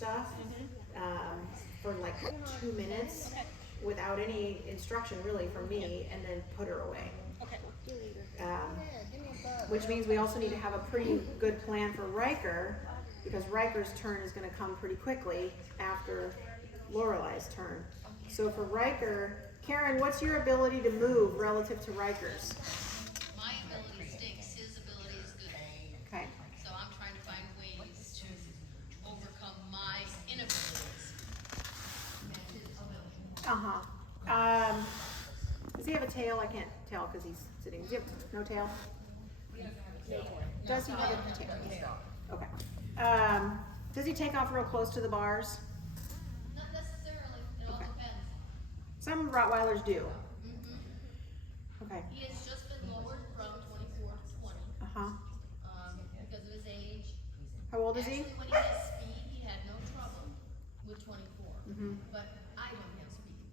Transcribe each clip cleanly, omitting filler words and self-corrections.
stuff for like 2 minutes without any instruction really from me, and then put her away. Okay. Which means we also need to have a pretty good plan for Ryker, because Ryker's turn is going to come pretty quickly after Lorelai's turn. So for Ryker, Caren, what's your ability to move relative to Ryker's? My ability stinks. His ability is good. Okay. So I'm trying to find ways to overcome my inabilities and his ability. Does he have a tail? I can't tell because he's sitting. Does he have no tail? Does he have a tail? Okay. Does he take off real close to the bars? Not necessarily. It all Okay. depends. Some Rottweilers do. Okay. He has just been lowered from 24 to 20 because of his age. How old is he? Actually, when he had speed, he had no trouble with 24. But I don't have speed,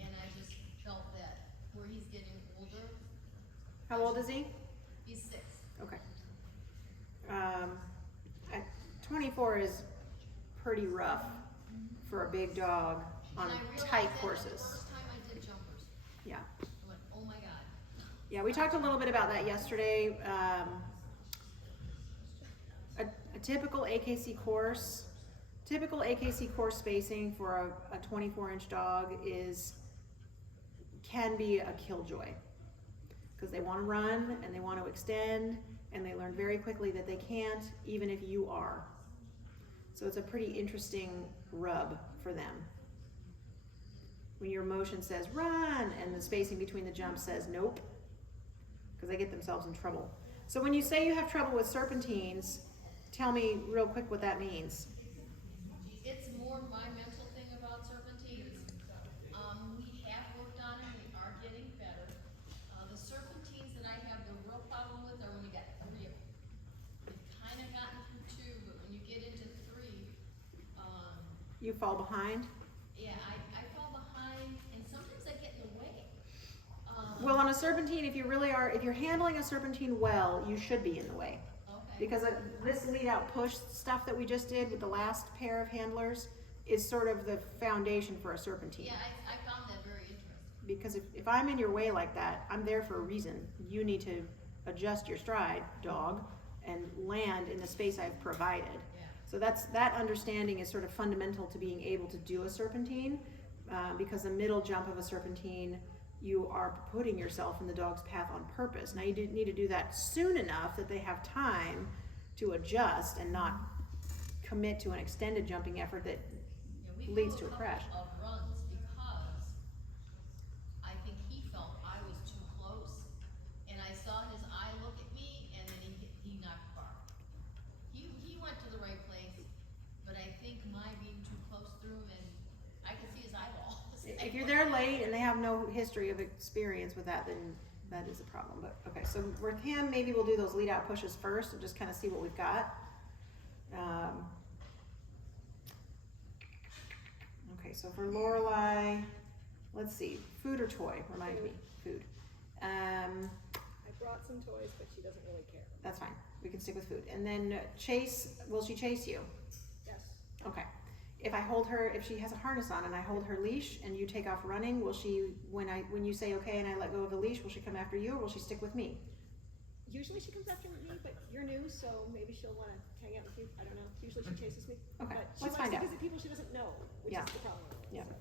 and I just felt that where he's getting older. How old is he? He's 6. Okay. 24 is pretty rough for a big dog on And I realized tight that courses. the first time I did jumpers. Yeah. I went, oh my god. Yeah, we talked a little bit about that yesterday. A typical AKC course spacing for a 24-inch dog can be a killjoy, because they want to run and they want to extend, and they learn very quickly that they can't, even if you are. So it's a pretty interesting rub for them. When your motion says run and the spacing between the jumps says nope, because they get themselves in trouble. So when you say you have trouble with serpentines, tell me real quick what that means. It's more my mental thing about serpentines. We have worked on it, we are getting better. The serpentines that I have the real problem with are when you got 3 of them. You've kind of gotten through 2, but when you get into 3, You fall behind? yeah, I fall behind, and sometimes I get in the way. Well, on a serpentine, if you're handling a serpentine well, you should be in the way. Okay. Because this lead out push stuff that we just did with the last pair of handlers is sort of the foundation for a serpentine. Yeah, I found that very interesting. Because if I'm in your way like that, I'm there for a reason. You need to adjust your stride, dog, and land in the space I've provided. Yeah. So that understanding is sort of fundamental to being able to do a serpentine, because the middle jump of a serpentine, you are putting yourself in the dog's path on purpose. Now you need to do that soon enough that they have time to adjust and not commit to an extended jumping effort that leads to a crash. Of runs because I think he felt I was too close, and I saw his eye look at me, and then he knocked the bar. He went to the right place, but I think my being too close threw him, and I could see his eyeballs. If you're there late and they have no history of experience with that, then that is a problem. But okay, so with him, maybe we'll do those lead out pushes first and just kind of see what we've got. Okay, so for Lorelai, let's see, food or toy? Remind me, food. I brought some toys, but she doesn't really care. That's fine. We can stick with food. And then chase. Will she chase you? Yes. Okay. If I hold her, if she has a harness on and I hold her leash and you take off running, will she, when you say okay and I let go of the leash, will she come after you or will she stick with me? Usually she comes after me, but you're new, so maybe she'll want to hang out with you. I don't know. Usually she chases me. Okay, But she let's likes find to out. visit people she doesn't know, which Yeah. is the problem. Yeah. So.